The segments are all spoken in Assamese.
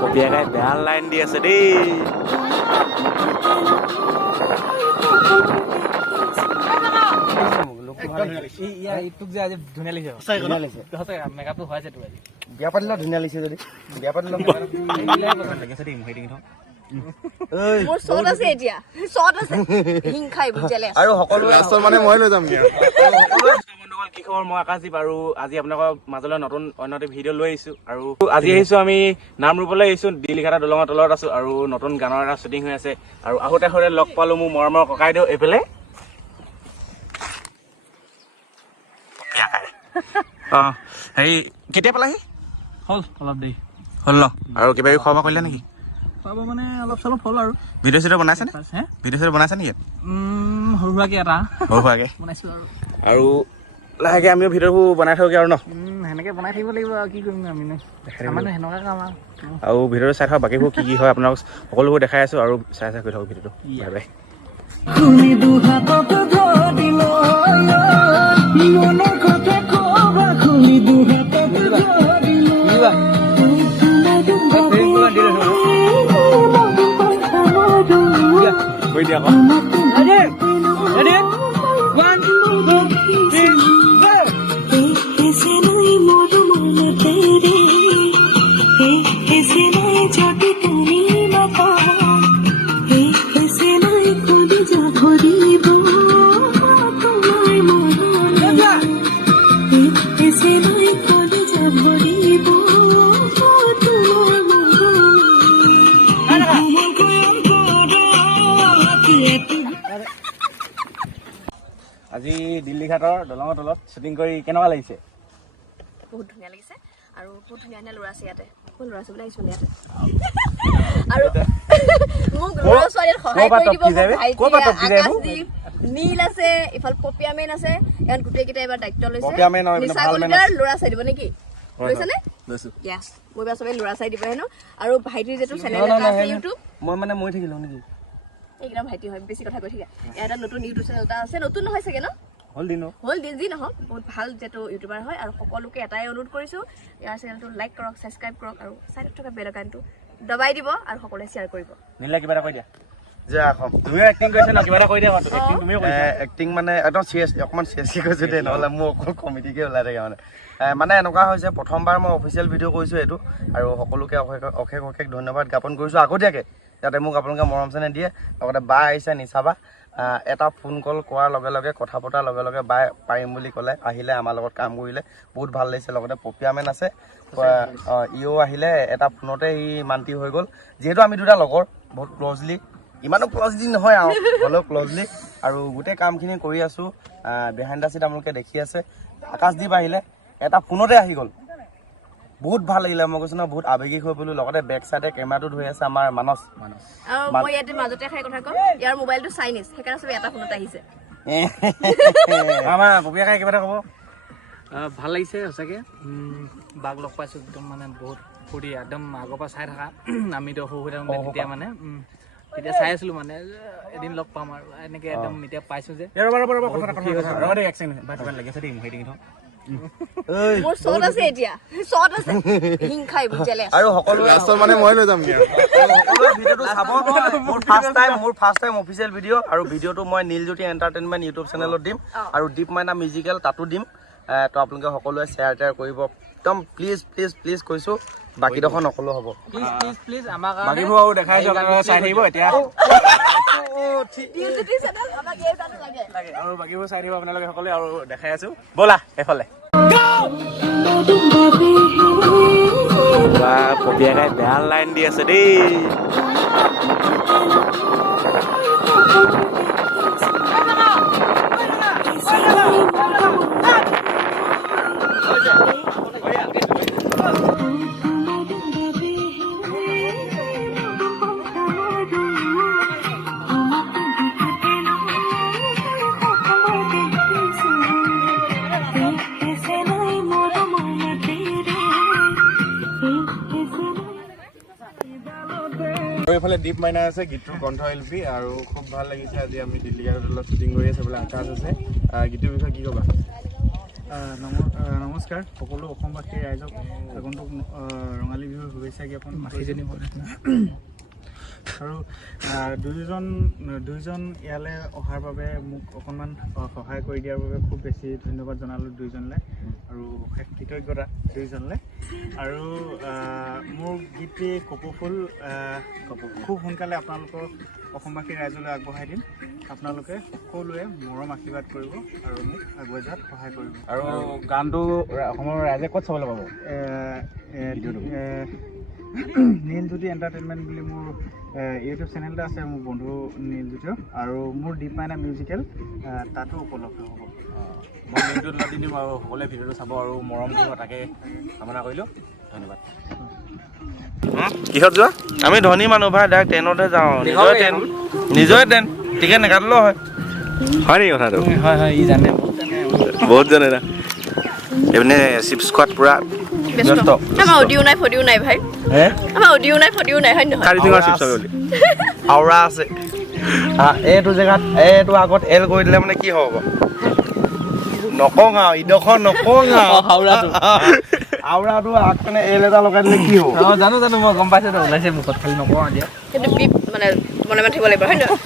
পপিয়াকাই বেয়া লাইন দি আছে দেই। বিয়া পাতিলে ধুনীয়া লাগিছে যদি বিয়া পাতিলে আৰু সকলোৱে মানে মই লৈ যাম কি খবৰ, মই আকাশদ্বীপ আৰু আজি আপোনালোকৰ মাজলৈ নতুন অন্য এটা ভিডিঅ' লৈ আহিছো। আৰু আজি আহিছো আমি নামৰূপলৈ আহিছো, দিলিঘাটা দলঙৰ তলত আছো আৰু নতুন গানৰ এটা শ্বুটিং হৈ আছে। আৰু আহোঁতে লগ পালো মোৰ মৰমৰ ককাইদেউ এইফালে। হেৰি কেতিয়া পালাহি? হ'ল অলপ দেৰি হ'ল ন? আৰু কিবা খোৱা বোৱা কৰিলে নেকি? খোৱা মানে অলপ চলপ হ'ল আৰু। ভিডিঅ' চিডিঅ' বনাইছে নে? ভিডিঅ' চিডিঅ' বনাইছে নেকি? সৰু সুৰাকৈ এটা সৰু সুৰাকৈ বনাইছোঁ আৰু লাহেকৈ আমিও ভিডিঅ'বোৰ বনাই থাকোঁগৈ আৰু ন? সেনেকৈ বনাই থাকিব লাগিব আৰু কি কৰিম আমি মানে সেনেকুৱা কাম আৰু ভিডিঅ'টো চাই থাকক, বাকীবোৰ কি হয় আপোনালোক সকলোবোৰ দেখাই আছো আৰু চাই কৰি থাকক ভিডিঅ'টো। Bye bye. কৈ দিয়া আকৌ। আজি দিল্লীঘাটৰ দলঙৰ তলত শ্বুটিং কৰি কেনেকুৱা লাগিছে? বহুত ধুনীয়া লাগিছে আৰু বহুত ধুনীয়া ধুনীয়া ল'ৰা আছে ইয়াতে। বহুত ল'ৰা ছোৱালী আহিছো ইয়াতে আৰু মোক ল'ৰা ছোৱালীয়ে সহায় কৰি দিব। আকাশদ্বীপ, নীল আছে, ইফালে পপিয়া মেন আছে, ইয়াত গোটেইকেইটা এবাৰ দায়িত্ব লৈছে। নিচা কলিতাৰ ল'ৰা চাই দিব নেকি? লৈছেনে? য়েছ, মই এবাৰ চবেই ল'ৰা চাই দিব হেনো। আৰু ভাইটিৰ যিটো চেনেল এটা আছে ইউটিউব, মই মানে মই থাকিলো নেকি? এইকেইটা ভাইটি হয়, বেছি কথা কৈ থাকে। ইয়াত এটা নতুন ইউটিউব চেনেল এটা আছে, নতুন নহয় চাগে ন? হ'ল দিন যি নহওক, বহুত ভাল যিহেতু ইউটিউবাৰ হয়। আৰু সকলোকে এটাই অনুৰোধ কৰিছোঁ, ইয়াৰ চেনেলটো লাইক কৰক, ছাবস্ক্ৰাইব কৰক আৰু চাইডত থকা বেল আইকনটো দবাই দিব আৰু সকলোৱে শ্বেয়াৰ কৰিব। নীলা কিবা এটা কৈ দিয়া। যে আহক তুমিও এক্টিং কৰিছা ন? কিবা এটা কৈ দিয়া। এক্টিং তুমিও কৰিছা? এক্টিং মানে একদম চিৰিয়াছ, অকণমান চিৰিয়াছলি কৈছোঁ দেই, নহ'লে মোৰ অকল কমেডিকে ওলাই থাকে মানে এনেকুৱা হৈছে, প্ৰথমবাৰ মই অফিচিয়েল ভিডিঅ' কৰিছোঁ এইটো। আৰু সকলোকে অশেষ ধন্যবাদ জ্ঞাপন কৰিছোঁ আগতীয়াকৈ, যাতে মোক আপোনালোকে মৰম চেনেহ দিয়ে। লগতে বা আহিছে নিচা বা, এটা ফোন কল কৰাৰ লগে লগে, কথা পতাৰ লগে লগে বাই পাৰিম বুলি ক'লে, আহিলে আমাৰ লগত কাম কৰিলে, বহুত ভাল লাগিছে। লগতে পপিয়া মেন আছে, ইও আহিলে, এটা ফোনতে ই মান্তি হৈ গ'ল। যিহেতু আমি দুটা লগৰ, বহুত ক্ল'জলি, ইমানো ক্ল'জলি নহয় আৰু হ'লেও ক্ল'জলি, আৰু গোটেই কামখিনি কৰি আছোঁ। বিহাইণ্ড দ্য চিন আপোনালোকে দেখি আছে। আকাশদ্বীপ আহিলে, এটা ফোনতে আহি গ'ল, বহুত ভাল লাগিলে। মই কৈছোঁ ন, বহুত আৱেগিক হৈ পৰিলোঁ। লগতে বেক চাইডে কেমেৰাটো ধৰি আছে আমাৰ মানস। আৰু মই ইয়াতে মাজতে খাই কথা কম, ইয়াৰ মোবাইলটো চাইনিজ, সেইকাৰণে চবে এটা ফোনতে আহিছে। আমাৰ পপিয়াকাই কিবা এটা ক'ব। ভাল লাগিছে সঁচাকৈ। বাঘ লগ পাইছোঁ, একদম মানে বহুত ফূৰ্তি, একদম আগৰ পৰা চাই থাকা। আমিতো সৰু হৈ থাকোঁতে তেতিয়া মানে তেতিয়া চাই আছিলোঁ মানে, এদিন লগ পাম আৰু এনেকৈ একদম এতিয়া পাইছোঁ যে। মোৰ শ্বট আছে এতিয়া, শ্বট আছে হিংসাই বুজিলে। আৰু সকলোৱে মানে মই লৈ যাম কি ভিডিঅ'টো চাব। মোৰ ফাৰ্ষ্ট টাইম অফিচিয়েল ভিডিঅ', আৰু ভিডিঅ'টো মই নীলজ্যোতি এণ্টাৰটেইনমেণ্ট ইউটিউব চেনেলত দিম আৰু দীপ মাইনা মিউজিকেল তাতো দিম। তো আপোনালোকে সকলোৱে শ্বেয়াৰ কৰিব একদম, প্লিজ কৈছোঁ। বাকীডোখৰ নকলেও হ'ব। প্লিজ আমাৰ বাকীবোৰ আৰু দেখাইছোঁ, আপোনালোকে চাই থাকিব এতিয়া। আৰু বাকীবোৰ চাই থাকিব আপোনালোকে সকলোৱে, আৰু দেখাই আছোঁ। ব'লা এফালে। পপিয়াকাই বেয়া লাইন দি আছে দেই। এইফালে দীপ মাইনা আছে, গীতটোৰ কণ্ঠশিল্পী, আৰু খুব ভাল লাগিছে। আজি আমি দিল্লীঘাটত অলপ শ্বুটিং কৰি আছোঁ বোলে। আকাশ আছে, গীতটোৰ বিষয়ে কি ক'বা? নমস্কাৰ সকলো অসমবাসী ৰাইজক আগন্তুক ৰঙালী বিহুৰ শুভেচ্ছা জ্ঞাপন আৰু দুইজন ইয়ালৈ অহাৰ বাবে মোক অকণমান সহায় কৰি দিয়াৰ বাবে খুব বেছি ধন্যবাদ জনালোঁ দুইজনলৈ আৰু অশেষ কৃতজ্ঞতা দুইজনলৈ আৰু মোৰ গীতটি কপৌফুল খুব সোনকালে আপোনালোকৰ অসমবাসী ৰাইজলৈ আগবঢ়াই দিম আপোনালোকে সকলোৱে মৰম আশীৰ্বাদ কৰিব আৰু মোক আগুৱাই যোৱাত সহায় কৰিব আৰু গানটো অসমৰ ৰাইজে ক'ত চাবলৈ পাব নীলজ্যোতি এণ্টাৰটেইনমেণ্ট বুলি মোৰ ইউটিউব চেনেল এটা আছে মোৰ বন্ধু নীলজ্যোতিৰ আৰু মোৰ দীপ মাইনা মিউজিকেল তাতো উপলব্ধ হ'ব মই লিংকটো তলত দি দিম আৰু সকলোৱে ভিডিঅ'টো চাব আৰু মৰম দিব তাকে কামনা কৰিলোঁ ধন্যবাদ কিহত যোৱা আমি ধনী মানুহ ভাই ডাইৰেক্ট ট্ৰেইনতে যাওঁ নিজৰে ট্ৰেইন টিকেট নেকাটিলেও হয় নেকি কথাটো হয় ই জানে বহুত জানে না এইপিনে চিপ স্কোৱাড পুৰা ব্যস্ত আমাৰ অডিঅ' নাই ফডিঅ' নাই ভাই আমাৰ অডিঅ' নাই ফডিঅ' নাই হয় নহয় কাৰিচিঙৰ চিপ বুলি আউৰা আছে এইটো জেগাত এইটো আগত এল কৰি দিলে মানে কি হ'ব নকওঁ আৰু ইডোখৰ নকওঁ আউৰাটো আগ মানে এল এটা লগাই দিলে কি হ'ব জানো মই গম পাইছোঁ ওলাইছে মুখত খালি নকওঁ এতিয়া কিন্তু বিপ মানে মনে মনে থাকিব লাগিব হয় নহয়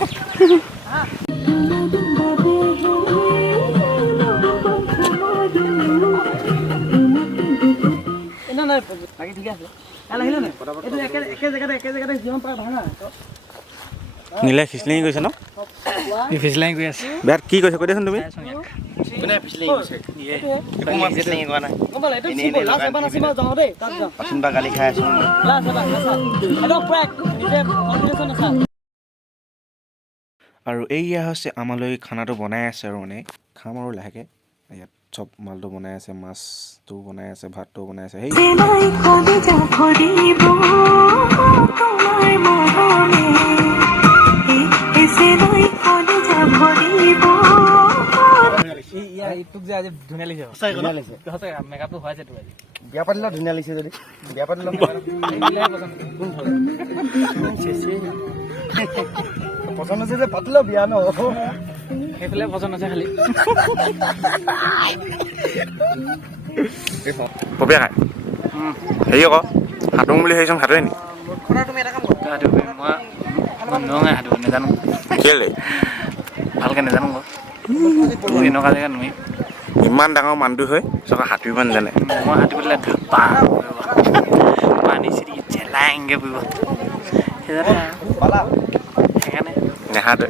নীলে খিচলিঙি গৈছে ন ফিচলাইং কৰি আছে বেয়াত কি কৈছে কৈ দিয়াচোন তুমি গালি খাই আছো আৰু এইয়া হৈছে আমালৈ খানাটো বনাই আছে আৰু মানে খাম আৰু লাহেকৈ ইয়াত চব মালটো বনাই আছে মাছটো বনাই আছে ভাতটো বনাই আছে সেই মেকআপটো হোৱাইছে তো আজি বিয়া পাতিলে ধুনীয়া লাগিছে যদি বিয়া পাতিলে পচন্দ আছে যে পাতিলেও বিয়া ন সেইফালে পচন্দ আছে খালি পপিয়া খাই হেৰি আকৌ সাঁতুং বুলি ভাবিছোঁ সাঁতুৰে নি মই নোৱাৰোঁ সাঁতুৰিব নাজানো কেলে ভালকৈ নাজানো বাৰু এনেকুৱা জেগাত নোৱাৰিম ইমান ডাঙৰ মানুহটো হৈ চকা সাঁতুৰিব নাজানে মই সাঁতুৰিবলৈ ধাপা পানী চিৰি চেলাংকৈ পৰিব সেইকাৰণে নেহাতে